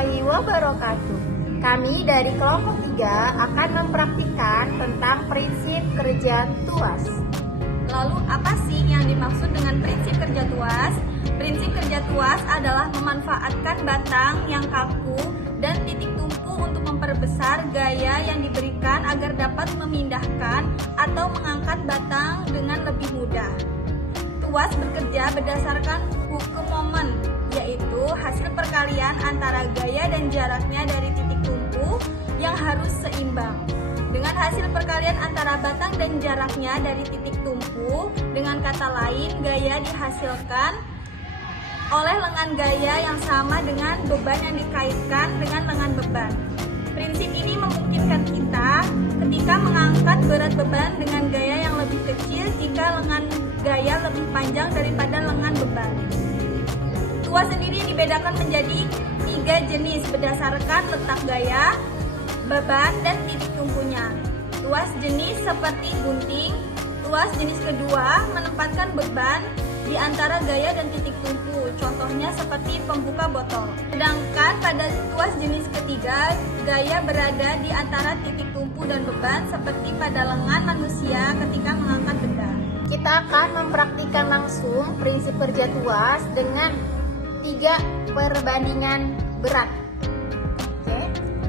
warahmatullahi wabarakatuh. Kami dari kelompok 3 akan mempraktikkan tentang prinsip kerja tuas. Lalu apa sih yang dimaksud dengan prinsip kerja tuas? Prinsip kerja tuas adalah memanfaatkan batang yang kaku dan titik tumpu untuk memperbesar gaya yang diberikan agar dapat memindahkan atau mengangkat batang dengan lebih mudah. Tuas bekerja berdasarkan hukum momen, yaitu hasil perkalian antara gaya dan jaraknya dari titik tumpu yang harus seimbang. Dengan hasil perkalian antara batang dan jaraknya dari titik tumpu, dengan kata lain, gaya dihasilkan oleh lengan gaya yang sama dengan beban yang dikaitkan dengan lengan beban. Prinsip ini memungkinkan kita ketika mengangkat berat beban dengan gaya yang lebih kecil jika lengan gaya lebih panjang daripada lengan beban. Tuas sendiri dibedakan menjadi 3 jenis berdasarkan letak gaya, beban, dan titik tumpunya. Tuas jenis seperti gunting. Tuas jenis kedua menempatkan beban di antara gaya dan titik tumpu, contohnya seperti pembuka botol. Sedangkan pada tuas jenis ketiga, gaya berada di antara titik tumpu dan beban seperti pada lengan manusia ketika mengangkat benda. Kita akan mempraktikkan langsung prinsip kerja tuas dengan 3 perbandingan berat. Oke.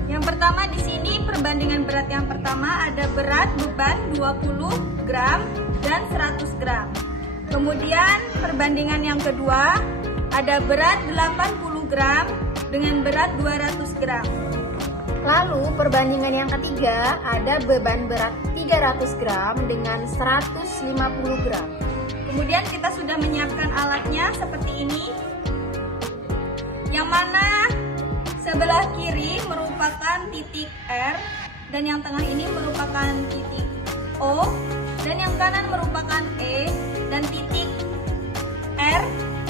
Yang pertama di sini perbandingan berat yang pertama ada berat beban 20 gram dan 100 gram. Kemudian perbandingan yang kedua ada berat 80 gram dengan berat 200 gram. Lalu perbandingan yang ketiga ada beban berat 300 gram dengan 150 gram. Kemudian kita sudah menyiapkan alatnya seperti ini, yang mana sebelah kiri merupakan titik R dan yang tengah ini merupakan titik O, dan yang kanan merupakan E, dan titik R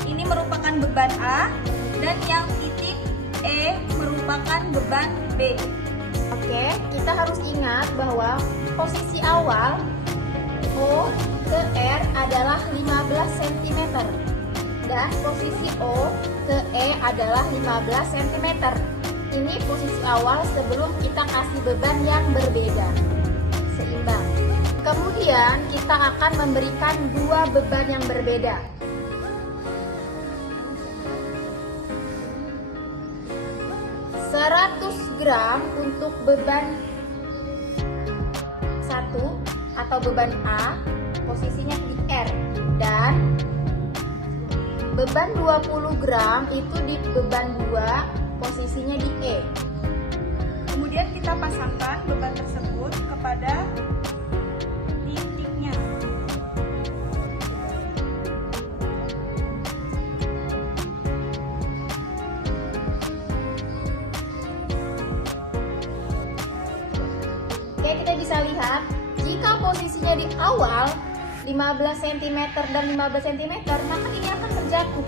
ini merupakan beban A, dan yang titik E merupakan beban B. Oke, kita harus ingat bahwa posisi awal O ke R adalah 15 cm dan posisi O ke E adalah 15 cm. Ini posisi awal sebelum kita kasih beban yang berbeda, seimbang. Kemudian kita akan memberikan 2 beban yang berbeda. Gram untuk beban 1 atau beban A, posisinya di R, dan beban 20 gram itu di beban 2, posisinya di E. Kemudian kita pasangkan beban tersebut kepada titiknya. Oke, kita bisa lihat jika posisinya di awal 15 cm dan 15 cm, maka ini akan terjatuh.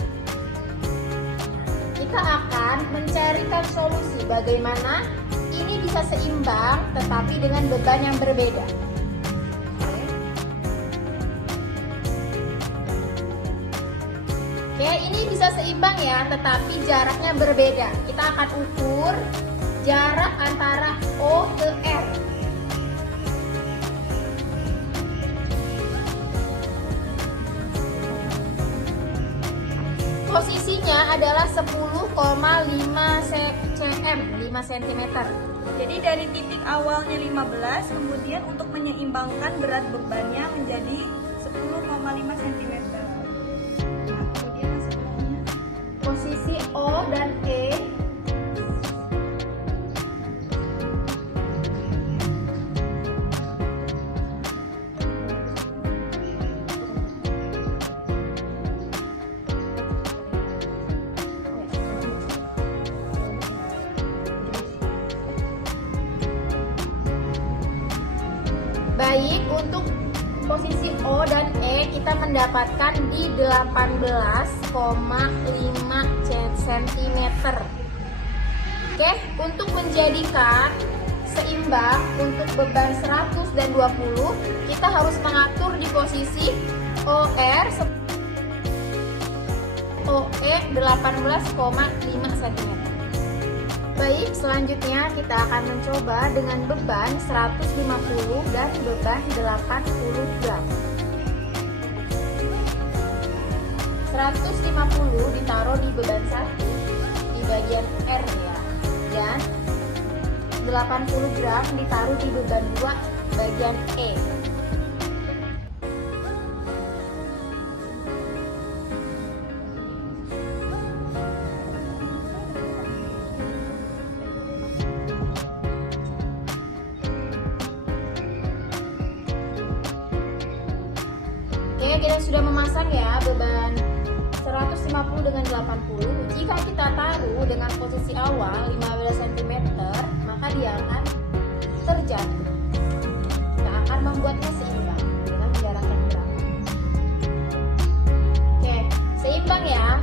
Kita akan mencarikan solusi bagaimana ini bisa seimbang tetapi dengan beban yang berbeda. Oke, ini bisa seimbang ya, tetapi jaraknya berbeda. Kita akan ukur jarak antara O ke R. Posisinya adalah 10,5 cm, 5 cm. Jadi dari titik awalnya 15, kemudian untuk menyeimbangkan berat bebannya menjadi 10,5 cm. Nah, kemudian yang sebelumnya Posisi O dan E baik. Untuk posisi O dan E kita mendapatkan di 18,5 cm. Oke, untuk menjadikan seimbang untuk beban 100 dan 20, kita harus mengatur di posisi OR OE 18,5 cm. Baik, selanjutnya kita akan mencoba dengan beban 150 dan beban 80 gram. 150 ditaruh di beban 1 di bagian R ya, dan 80 gram ditaruh di beban 2 bagian E. Oke, kita sudah memasang ya beban 150 dengan 80. Jika kita taruh dengan posisi awal 15 cm, maka dia akan terjatuh. Kita akan membuatnya seimbang dengan jarak yang berapa. Oke, seimbang ya.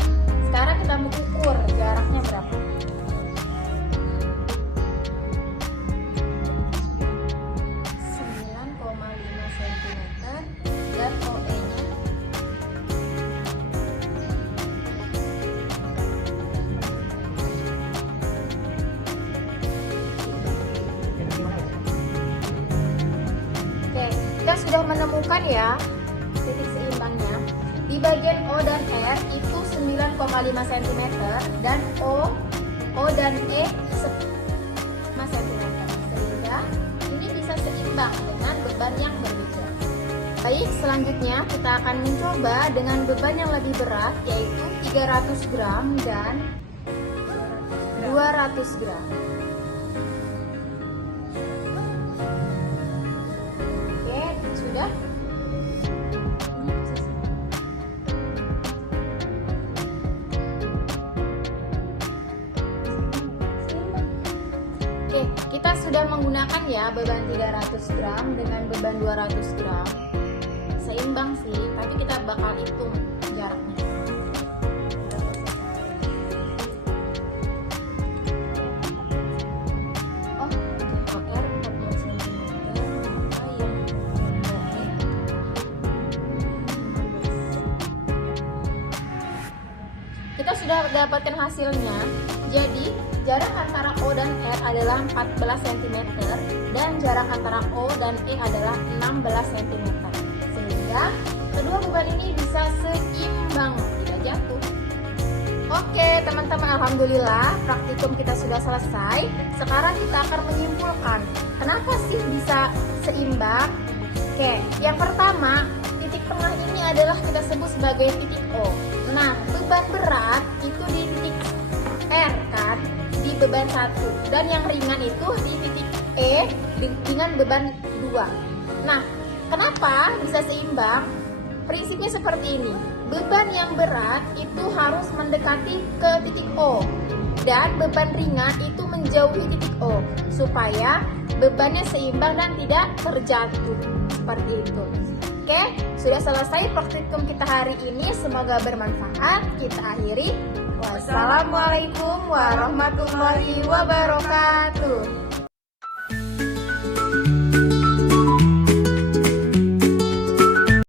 Sekarang kita mengukur jaraknya berapa. Dan OE-nya 5. Oke, kita sudah menemukan ya titik seimbangnya. Di bagian O dan R itu 9,5 cm dan O dan E 5 cm. Sehingga ini bisa seimbang dengan beban yang berbeda. Baik, selanjutnya kita akan mencoba dengan beban yang lebih berat, yaitu 300 gram dan 200 gram. Oke, sudah? Oke, kita sudah menggunakan ya beban 300 gram dengan beban 200 gram. Seimbang sih, tapi kita bakal hitung jaraknya. Oh, OR 14 cm, maka yang OE 15. Kita sudah dapatkan hasilnya. Jadi, jarak antara O dan R adalah 14 cm dan jarak antara O dan E adalah 16 cm. Sehingga kedua beban ini bisa seimbang, tidak jatuh. Oke teman-teman, alhamdulillah praktikum kita sudah selesai. Sekarang kita akan menyimpulkan kenapa sih bisa seimbang. Oke, yang pertama, titik tengah ini adalah kita sebut sebagai titik O. Nah, beban berat itu di titik R kan, di beban 1, dan yang ringan itu di titik E dengan beban 2. Nah, kenapa bisa seimbang? Prinsipnya seperti ini. Beban yang berat itu harus mendekati ke titik O, dan beban ringan itu menjauhi titik O, supaya bebannya seimbang dan tidak terjatuh. Seperti itu. Oke, sudah selesai praktikum kita hari ini. Semoga bermanfaat. Kita akhiri. Wassalamualaikum warahmatullahi wabarakatuh.